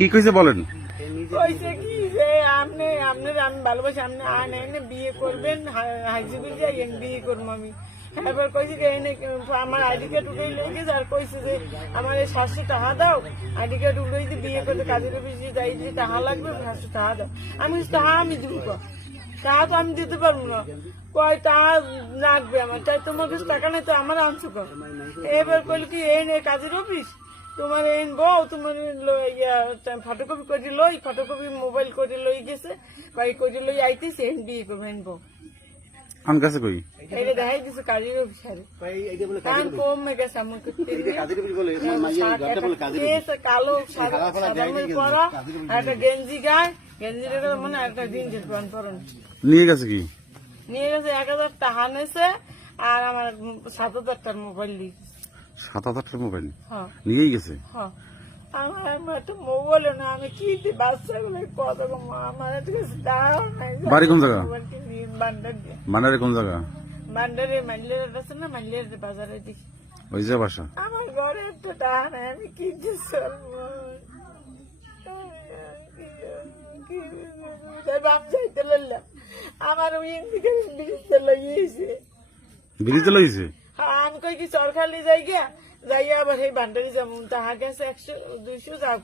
কি কইছে বলেন? কি যে আপনি আমি ভালোবাসি, আপনি বিয়ে করবেন আমি কইছে যে আমার আইডি কার্ড আর কইছে যে আমার এই টাকা দাও। আইডি কার্ড বিয়ে কাজের অফিসে যাই, যে টাকা লাগবে টাকা দাও। আমি টাকা আমি দিব তো টাকা তো আমি দিতে পারব না। কয়, টাকা লাগবে আমার, তাই তোমার টাকা নেই, তো আমার আনছো এবার কইল কি এই কাজের অফিস? তোমার এন বউ তোমার ফটোকপি করে লই ফটোকপি মোবাইল করে লই গেছে বা করে লই আইতেছে এন বিয়ে করব এন বউ। আন কাছে কই? এটা দেখাই দিছে কাজের অফিসারে। কান কমে গেছে আমাকে কেসে কালো সাদা পরা একটা গেঞ্জি গায়ে গেঞ্জির মানে একটা প্যান্ট পরন। নিয়ে গেছে কি? নিয়ে গেছে এক হাজার টাকা নেছে আর আমার সাত হাজার টাকার মোবাইল দিয়ে সাত হাজার টাকার মোবাইল হ্যাঁ। নিয়েই গেছে। হ্যাঁ। আমার মোবাইল না আমি কি দিই বাচ্চাগুলো কত কম আমার একটা কাছে দাও নাই। বাড়ি কোন জায়গা? মোবাইলকে নিয়ে বান্ডার দিয়ে। মানারে কোন জায়গা? বান্ডারে মাইলের আছে না মাইলের বাজারে দিই ওই যে বাসা। আমার ঘরে নাই আমি কি চলবো? আমার ওই দিকে লাগিয়েছে? কই কি সরকারি যাই গিয়া? যাইয়া আবার সেই বান্ডারি যাব। তাহা গেছে একশো দুইশো যাব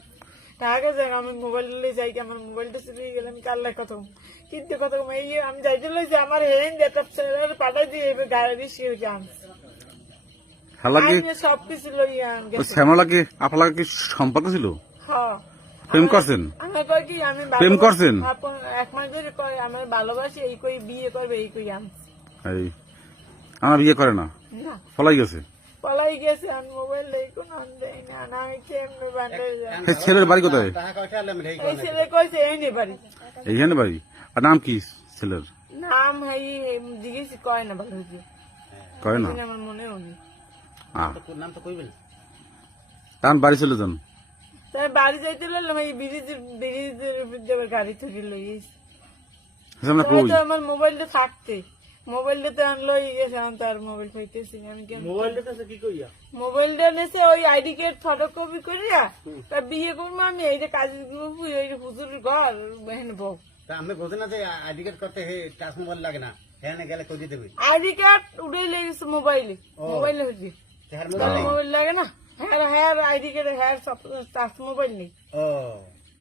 তাহা গেছে আমি মোবাইল লই যাই গিয়া, আমার মোবাইলটা চলে গেলে আমি কাল্লাই কত কিন্তু কত এই আমি যাইতে লইছি আমার হেন যেটা ছেলের পাঠাই দিয়ে এবার গাড়ি শিয়ে যান লইয়া কি? আপনার কি সম্পর্ক ছিল হ্যাঁ প্রেম করছেন প্রেম করছেন? এক মাস ধরে কয় আমার ভালোবাসি এই কই বিয়ে করবে এই কই আনছি আমার বিয়ে করে না? না। ফলাই গেছে? পলাই গেছে আমি মোবাইল লই কোন আন দেয় না না আমি কেমনে বান্ডারি যাব এই ছেলের বাড়ি কোথায়? এই ছেলে কইছে এই নে বাড়ি। এইখানে বাড়ি? আর নাম কি ছেলের? নাম হাই জিজ্ঞেস কয় না ভালো হয়েছে কয় না? আমার মনেও নেই আহ তার বাড়ি চলে যান? তাই বাড়ি যাইতে লাগলাম এই ব্রিজের ব্রিজের উপর গাড়ি থেকে লই তো আমার মোবাইলটা থাকতে। মোবাইলটা তো আনলো গেছে আমি তার মোবাইল পাইতেছি আমি কেন মোবাইলটা নেছে ওই আইডি কার্ড ফটোকপি করিয়া তা বিয়ে করব আমি এই যে কাজের গ্রুপ ওই যে হুজুর ঘর হেন বউ। তা আমি বলছি না যে আইডি কার্ড করতে হে টাচ মোবাইল লাগে না হ্যাঁ গেলে কই দিতে হবে? আইডি কার্ড উঠে লেগেছে মোবাইলে মোবাইলে তাহার মোবাইল লাগে না হ্যাঁ হ্যাঁ আইডি কার্ড হ্যাঁ টাচ মোবাইল নেই। ও।